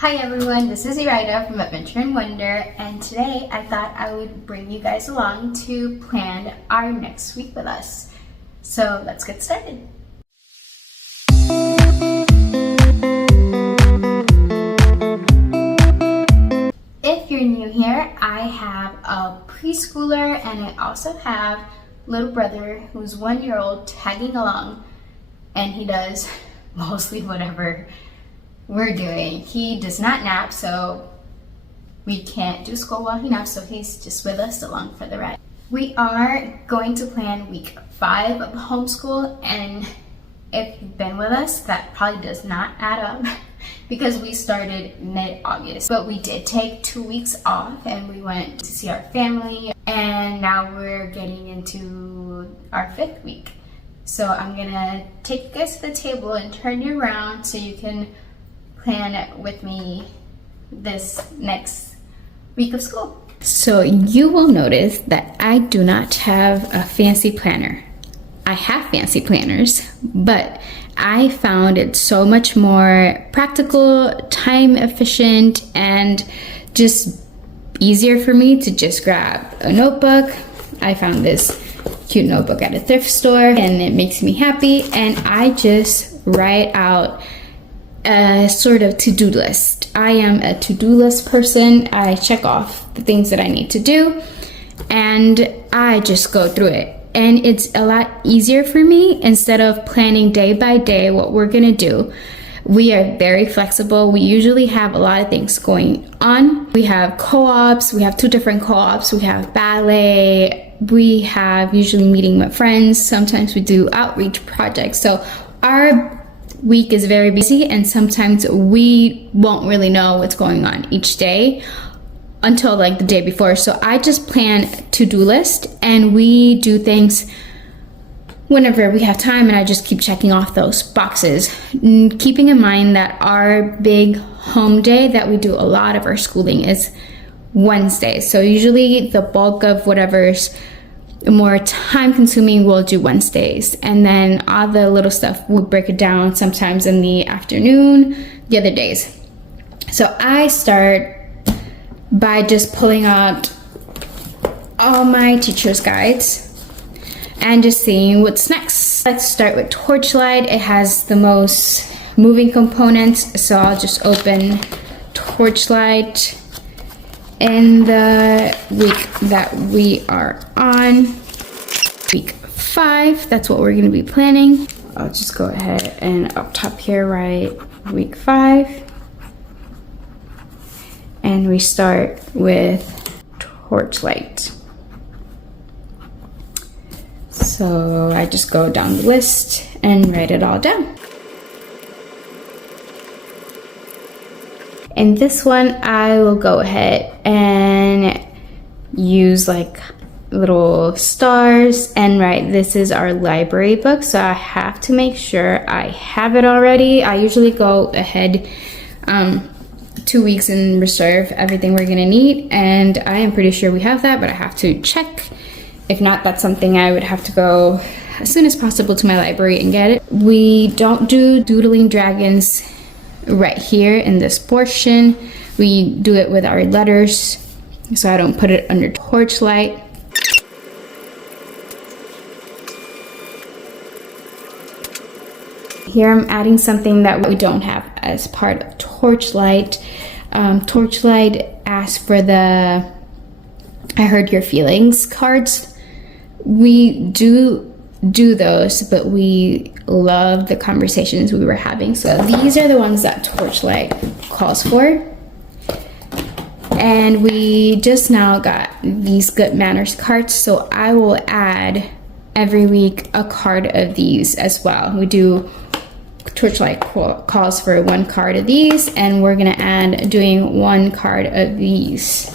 Hi everyone, this is Iraida from Adventure and Wonder, and today I thought I would bring you guys along to plan our next week with us. So let's get started. If you're new here, I have a preschooler and I also have a little brother who's 1 year old tagging along, and he does mostly whatever we're doing. He does not nap, so we can't do school while he naps, so he's just with us along for the ride. We are going to plan week 5 of homeschool, and if you've been with us, that probably does not add up because we started mid-August. But we did take 2 weeks off and we went to see our family, and now we're getting into our 5th week. So I'm gonna take you guys to the table and turn you around so you can plan with me this next week of school. So you will notice that I do not have a fancy planner. I have fancy planners, but I found it so much more practical, time efficient, and just easier for me to just grab a notebook. I found this cute notebook at a thrift store and it makes me happy, and I just write out a sort of to-do list. I am a to-do list person. I check off the things that I need to do and I just go through it. And it's a lot easier for me instead of planning day by day what we're gonna do. We are very flexible. We usually have a lot of things going on. We have co-ops, we have 2 different co-ops, we have ballet, we have usually meeting with friends, sometimes we do outreach projects. So our week is very busy, and sometimes we won't really know what's going on each day until like the day before. So I just plan to-do list, and we do things whenever we have time, and I just keep checking off those boxes, keeping in mind that our big home day that we do a lot of our schooling is Wednesday. So usually the bulk of whatever's more time consuming we'll do Wednesdays, and then all the little stuff we'll break it down sometimes in the afternoon the other days. So I start by just pulling out all my teacher's guides and just seeing what's next. Let's start with Torchlight. It has the most moving components, so I'll just open Torchlight in the week that we are on, week 5. That's what we're going to be planning. I'll just go ahead and up top here write week 5, and we start with Torchlight. So I just go down the list and write it all down. In this one, I will go ahead and use like little stars and write, this is our library book. So I have to make sure I have it already. I usually go ahead 2 weeks and reserve everything we're gonna need, and I am pretty sure we have that, but I have to check. If not, that's something I would have to go as soon as possible to my library and get it. We don't do Doodling Dragons right here in this portion. We do it with our letters, so I don't put it under Torchlight. Here I'm adding something that we don't have as part of Torchlight. Torchlight asks for the I Heard Your Feelings cards. We do those, but we love the conversations we were having. So these are the ones that Torchlight calls for. And we just now got these good manners cards, so I will add every week a card of these as well. We do Torchlight calls for 1 card of these, and we're gonna add doing 1 card of these.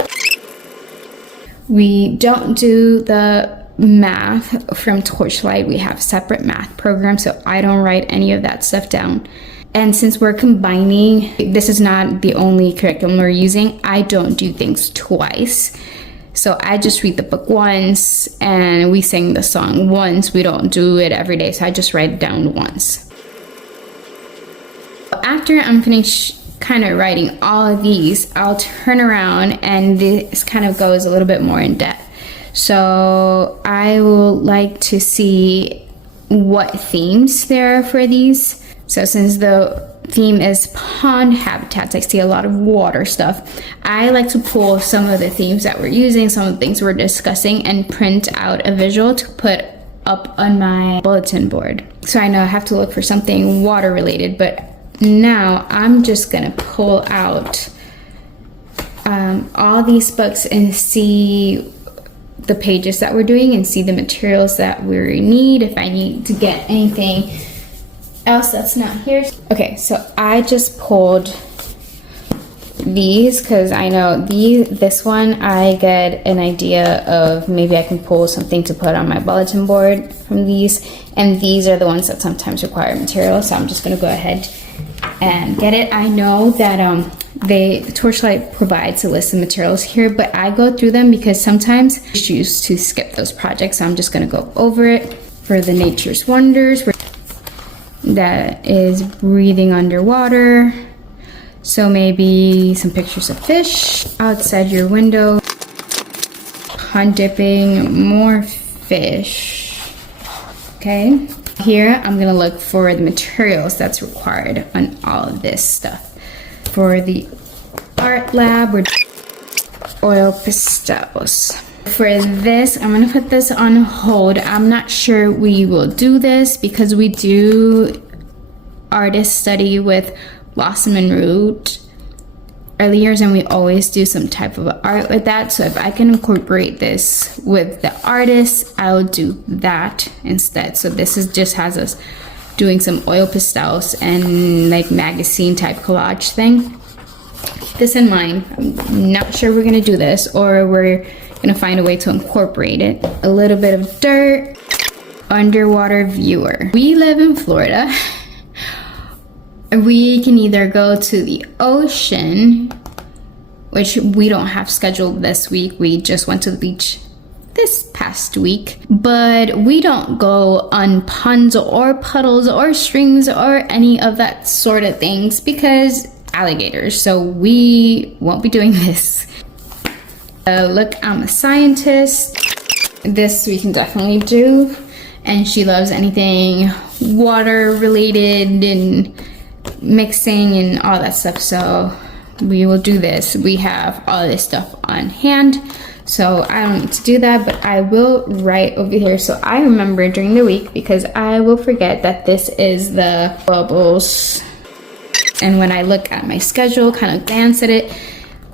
We don't do the math from Torchlight. We have separate math programs, so I don't write any of that stuff down. And since we're combining, this is not the only curriculum we're using, I don't do things twice. So I just read the book once and we sing the song once. We don't do it every day, so I just write it down once. After I'm finished kind of writing all of these, I'll turn around and this kind of goes a little bit more in depth. So I will like to see what themes there are for these. So since the theme is pond habitats, I see a lot of water stuff. I like to pull some of the themes that we're using, some of the things we're discussing, and print out a visual to put up on my bulletin board. So I know I have to look for something water related, but now I'm just gonna pull out all these books and see the pages that we're doing and see the materials that we need, if I need to get anything else that's not here. Okay, so I just pulled these because I know this one I get an idea of maybe I can pull something to put on my bulletin board from these, and these are the ones that sometimes require material, so I'm just gonna go ahead and get it. I know that Torchlight provides a list of materials here, but I go through them because sometimes I choose to skip those projects, so I'm just gonna go over it. For the Nature's Wonders, that is breathing underwater, so maybe some pictures of fish outside your window, pond dipping, more fish. Okay, here I'm gonna look for the materials that's required on all of this stuff. For the art lab, we're oil pastels. For this, I'm gonna put this on hold. I'm not sure we will do this because we do artist study with Blossom and Root early years, and we always do some type of art with that. So if I can incorporate this with the artists, I'll do that instead. So this is just has us doing some oil pastels and like magazine type collage thing. This in mind, I'm not sure we're gonna do this, or we're gonna find a way to incorporate it. A little bit of dirt, underwater viewer. We live in Florida. We can either go to the ocean, which we don't have scheduled this week. We just went to the beach this past week, but we don't go on ponds or puddles or streams or any of that sort of things because alligators, so we won't be doing this. Look, I'm a scientist. This we can definitely do, and she loves anything water related and mixing and all that stuff, so we will do this. We have all this stuff on hand, so I don't need to do that, but I will write over here so I remember during the week, because I will forget that this is the bubbles. And when I look at my schedule, kind of glance at it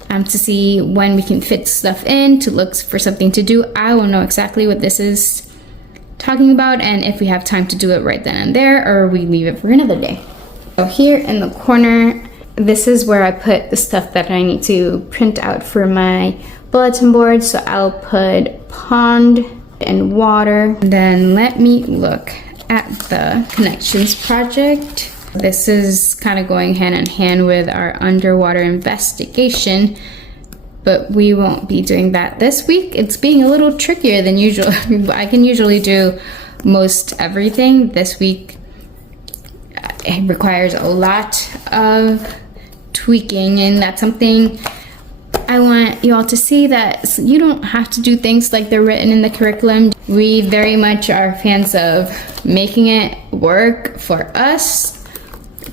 to see when we can fit stuff in, to look for something to do, I will know exactly what this is talking about, and if we have time to do it right then and there, or we leave it for another day. So here in the corner, this is where I put the stuff that I need to print out for my bulletin board. So I'll put pond and water. Then let me look at the connections project. This is kind of going hand in hand with our underwater investigation, but we won't be doing that this week. It's being a little trickier than usual. I can usually do most everything. This week it requires a lot of tweaking, and that's something I want you all to see, that you don't have to do things like they're written in the curriculum. We very much are fans of making it work for us,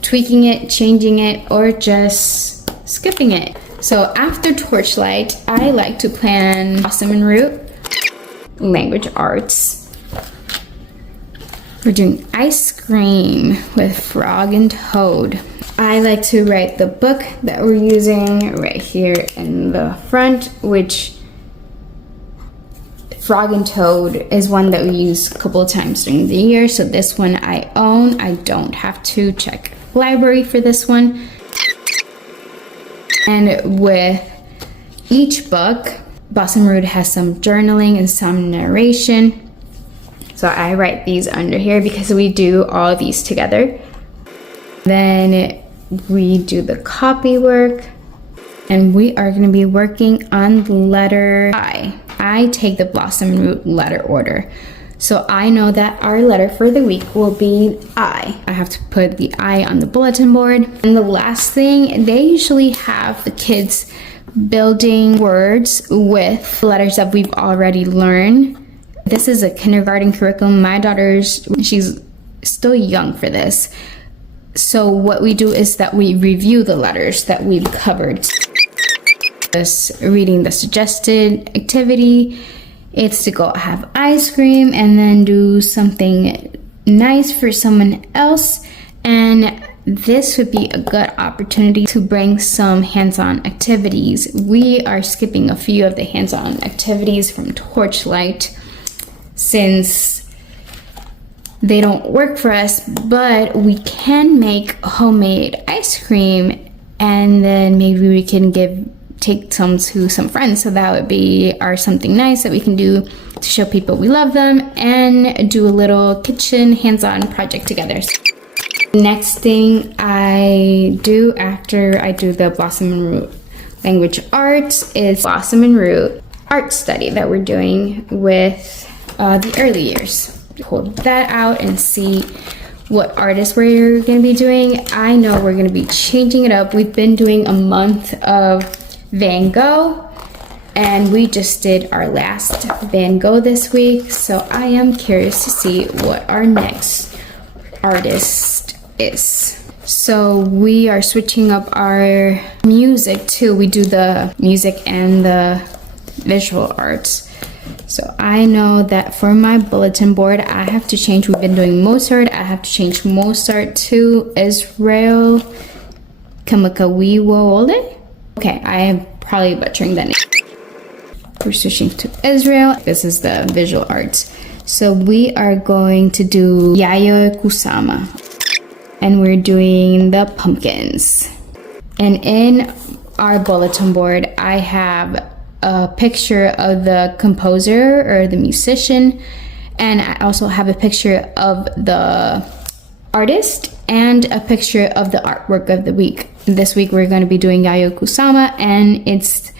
tweaking it, changing it, or just skipping it. So after Torchlight, I like to plan Blossom and Root, language arts. We're doing ice cream with Frog and Toad. I like to write the book that we're using right here in the front, which Frog and Toad is one that we use a couple of times during the year. So this one I own. I don't have to check library for this one. And with each book, Blossom Root has some journaling and some narration. So I write these under here because we do all of these together. Then we do the copy work, and we are going to be working on the letter I. I take the Blossom Root letter order. So I know that our letter for the week will be I. I have to put the I on the bulletin board. And the last thing, they usually have the kids building words with letters that we've already learned. This is a kindergarten curriculum. My she's still young for this. So what we do is that we review the letters that we've covered. Just reading the suggested activity. It's to go have ice cream and then do something nice for someone else. And this would be a good opportunity to bring some hands-on activities. We are skipping a few of the hands-on activities from Torchlight since they don't work for us, but we can make homemade ice cream, and then maybe we can take some to some friends. So that would be something nice that we can do to show people we love them and do a little kitchen hands-on project together. Next thing I do after I do the Blossom and Root language arts is Blossom and Root art study that we're doing with the early years. Pull that out and see what artists we're going to be doing. I know we're going to be changing it up. We've been doing a month of Van Gogh, and we just did our last Van Gogh this week, so I am curious to see what our next artist is. So we are switching up our music too. We do the music and the visual arts. So I know that for my bulletin board, I have to change. We've been doing Mozart. I have to change Mozart to Israel Kamakawiwole. Okay, I am probably butchering that name. We're switching to Israel. This is the visual arts. So we are going to do Yayoi Kusama. And we're doing the pumpkins. And in our bulletin board, I have a picture of the composer or the musician, and I also have a picture of the artist and a picture of the artwork of the week. This week we're going to be doing Yayoi Kusama, and it's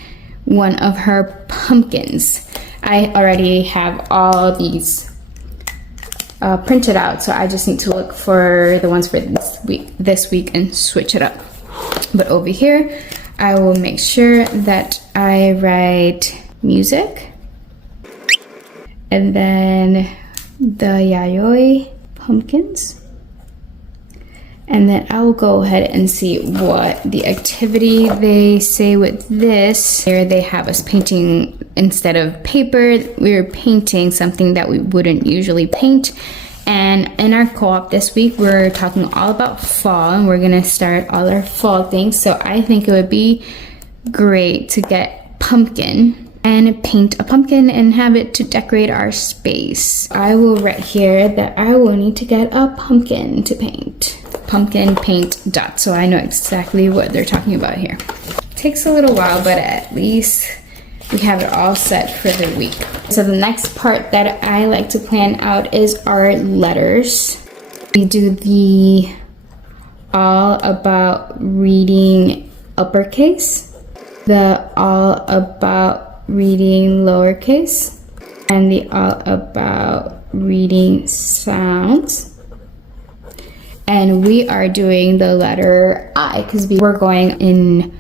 one of her pumpkins. I already have all these printed out, so I just need to look for the ones for this week and switch it up. But over here I will make sure that I write music and then the Yayoi pumpkins, and then I will go ahead and see what the activity they say with this. Here they have us painting, instead of paper, we're painting something that we wouldn't usually paint. And in our co-op this week, we're talking all about fall, and we're gonna start all our fall things. So I think it would be great to get pumpkin and paint a pumpkin and have it to decorate our space. I will write here that I will need to get a pumpkin to paint. Pumpkin paint dot, so I know exactly what they're talking about here. Takes a little while, but at least we have it all set for the week. So the next part that I like to plan out is our letters. We do the all about reading uppercase, the all about reading lowercase, and the all about reading sounds. And we are doing the letter I because we're going in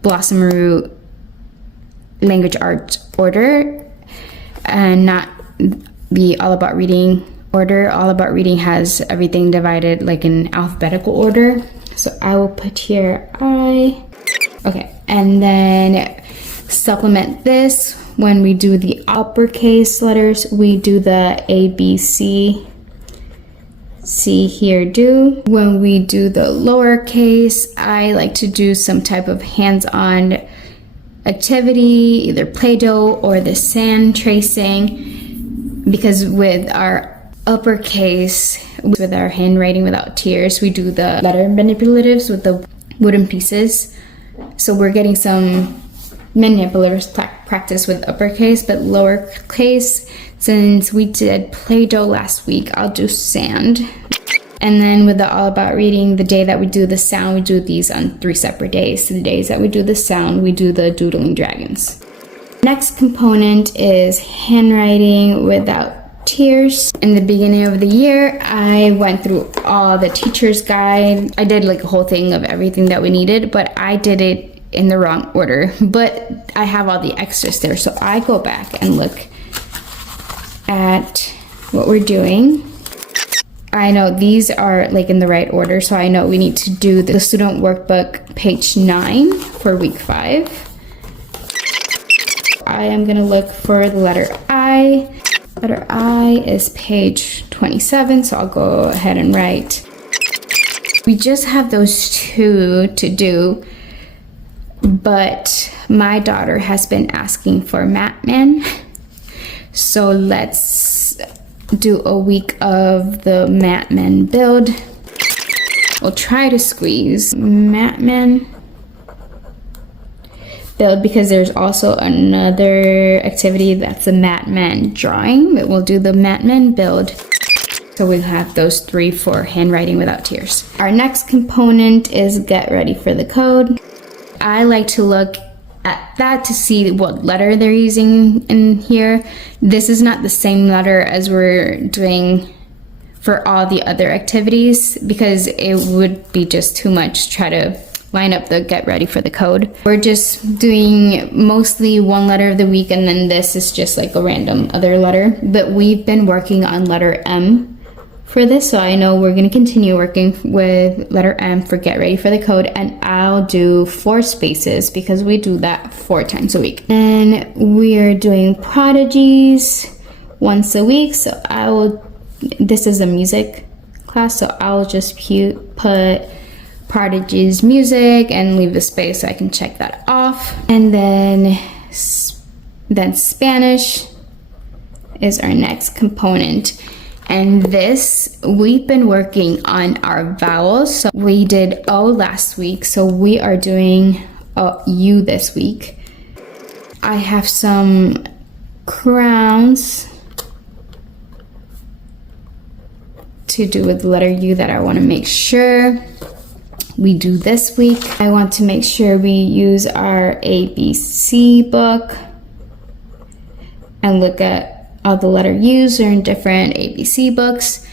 Blossom Root language arts order and not the all about reading order. All about reading has everything divided like in alphabetical order. So I will put here I. Okay, and then supplement this. When we do the uppercase letters, we do the A, B, C. See, hear, do. When we do the lowercase, I like to do some type of hands-on activity, either Play-Doh or the sand tracing, because with our uppercase, with our handwriting without tears, we do the letter manipulatives with the wooden pieces. So we're getting some manipulatives practice with uppercase, but lowercase, since we did Play-Doh last week, I'll do sand. And then with the all about reading, the day that we do the sound, we do these on 3 separate days. So the days that we do the sound, we do the Doodling Dragons. Next component is handwriting without tiers. In the beginning of the year, I went through all the teacher's guide. I did like a whole thing of everything that we needed, but I did it in the wrong order. But I have all the extras there, so I go back and look at what we're doing. I know these are like in the right order, so I know we need to do the student workbook page 9 for week 5. I am gonna look for the letter I. Letter I is page 27, so I'll go ahead and write. We just have those 2 to do, but my daughter has been asking for Matman, so let's do a week of the Matman build. We'll try to squeeze Matman build because there's also another activity that's a Matman drawing, but we'll do the Matman build. So we'll have those 3 for handwriting without tears. Our next component is get ready for the code. I like to look at that to see what letter they're using in here. This is not the same letter as we're doing for all the other activities because it would be just too much to try to line up the get ready for the code. We're just doing mostly one letter of the week, and then this is just like a random other letter. But we've been working on letter M for this, so I know we're going to continue working with letter M for get ready for the code, and I'll do 4 spaces because we do that 4 times a week. And we're doing prodigies once a week, so I will, this is a music class, so I'll just put prodigies music and leave the space so I can check that off. And then Spanish is our next component. And this, we've been working on our vowels. So we did O last week, so we are doing U this week. I have some crowns to do with the letter U that I want to make sure we do this week. I want to make sure we use our ABC book and look at all the letter U's are in different ABC books,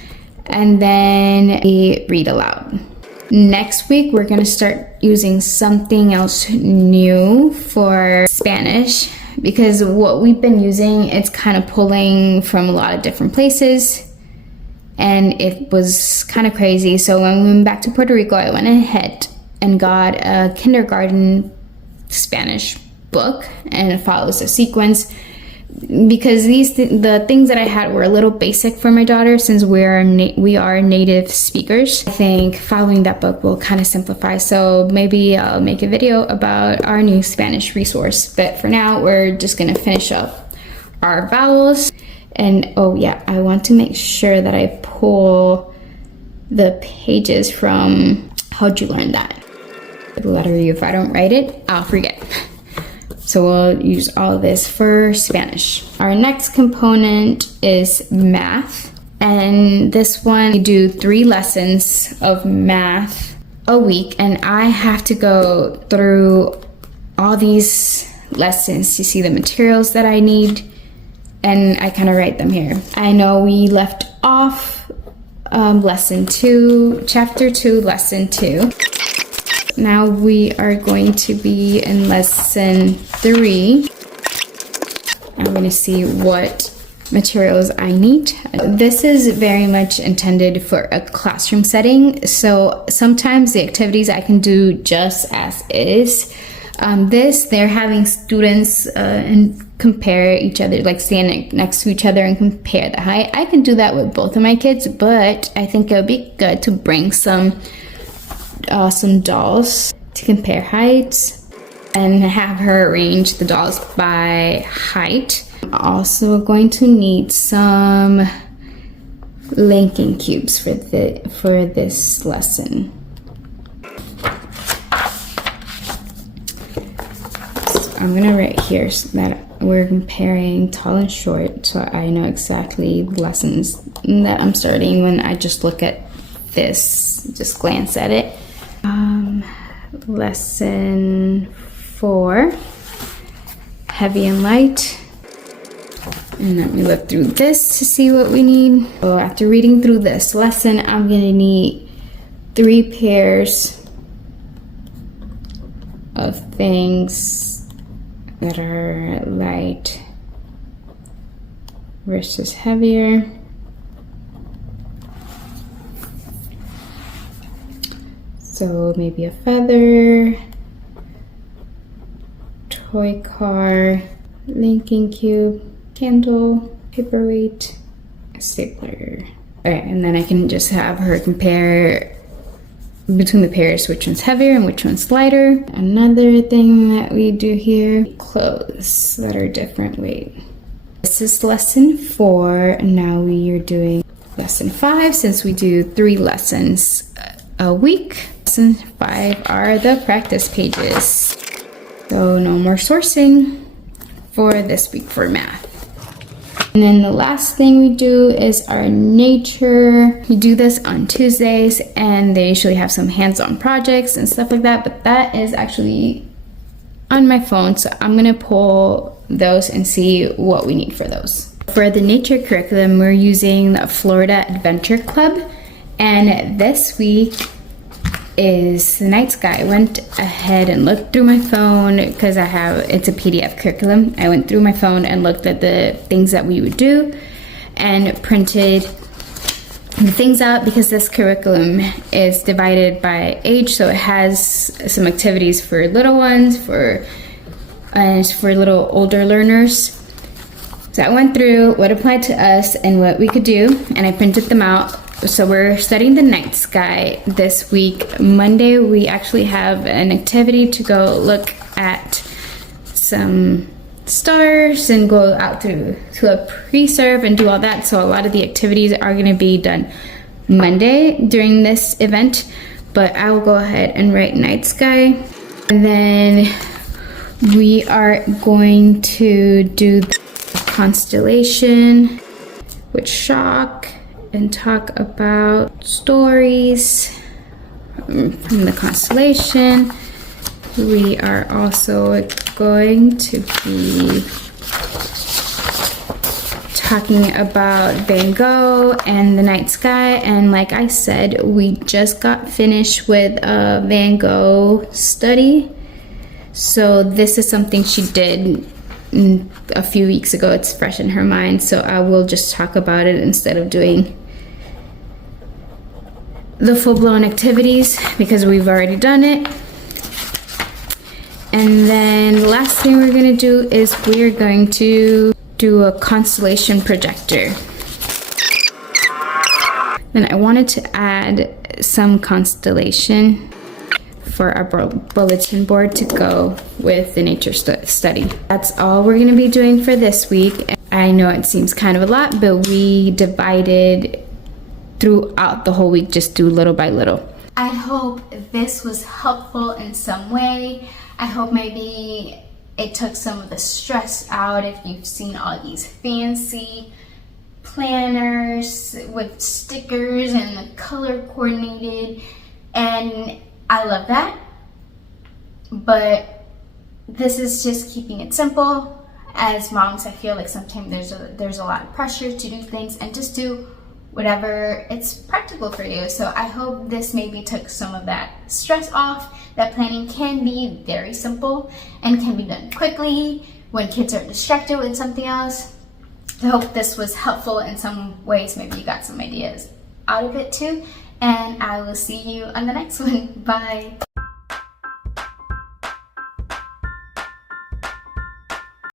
and then we read aloud. Next week, we're gonna start using something else new for Spanish because what we've been using, it's kind of pulling from a lot of different places. And it was kind of crazy. So when we went back to Puerto Rico, I went ahead and got a kindergarten Spanish book, and it follows a sequence because the things that I had were a little basic for my daughter since we are native speakers. I think following that book will kind of simplify. So maybe I'll make a video about our new Spanish resource. But for now, we're just gonna finish up our vowels. And oh yeah, I want to make sure that I pull the pages from How'd You Learn That? The letter U, if I don't write it, I'll forget. So we'll use all of this for Spanish. Our next component is math. And this one, we do 3 lessons of math a week. And I have to go through all these lessons to see the materials that I need. And I kind of write them here. I know we left off lesson 2, chapter 2, lesson 2. Now we are going to be in lesson 3. I'm going to see what materials I need. This is very much intended for a classroom setting. So sometimes the activities I can do just as is. They're having students and compare each other, like stand next to each other and compare the height. I can do that with both of my kids, but I think it would be good to bring some dolls to compare heights and have her arrange the dolls by height. I'm also going to need some linking cubes for this lesson. I'm gonna write here so that we're comparing tall and short, so I know exactly the lessons that I'm starting when I just look at this, just glance at it. Lesson 4, heavy and light. And let me look through this to see what we need. So after reading through this lesson, I'm gonna need 3 pairs of things that are light versus heavier. So maybe a feather, toy car, linking cube, candle, paperweight, a stapler. Alright, and then I can just have her compare between the pairs which one's heavier and which one's lighter. Another thing that we do here, clothes that are different weight. This is lesson 4. Now we are doing lesson 5 since we do 3 lessons a week. Lesson 5 are the practice pages. So no more sourcing for this week for math. And then the last thing we do is our nature. We do this on Tuesdays and they usually have some hands-on projects and stuff like that, but that is actually on my phone. So I'm gonna pull those and see what we need for those. For the nature curriculum, we're using the Florida Adventure Club. And this week is the night sky. I went ahead and looked through my phone because it's a PDF curriculum. I went through my phone and looked at the things that we would do and printed the things out because this curriculum is divided by age, so it has some activities for little ones, for little older learners. So I went through what applied to us and what we could do, and I printed them out. So we're studying the night sky this week. Monday, we actually have an activity to go look at some stars and go out to a pre-serve and do all that. So a lot of the activities are going to be done Monday during this event, but I will go ahead and write night sky. And then we are going to do the constellation with Shock and talk about stories from the constellation. We are also going to be talking about Van Gogh and the night sky. And like I said, we just got finished with a Van Gogh study. So this is something she did a few weeks ago. It's fresh in her mind. So I will just talk about it instead of doing the full-blown activities because we've already done it. And then the last thing we're going to do is we're going to do a constellation projector. Then I wanted to add some constellation for our bulletin board to go with the nature study. That's all we're going to be doing for this week. I know it seems kind of a lot, but we divided throughout the whole week, just do little by little. I hope this was helpful in some way. I hope maybe it took some of the stress out if you've seen all these fancy planners with stickers and the color coordinated, and I love that. But this is just keeping it simple. As moms, I feel like sometimes there's a lot of pressure to do things and just do whatever it's practical for you. So I hope this maybe took some of that stress off, that planning can be very simple and can be done quickly when kids are distracted with something else. I hope this was helpful in some ways. Maybe you got some ideas out of it too. And I will see you on the next one. Bye.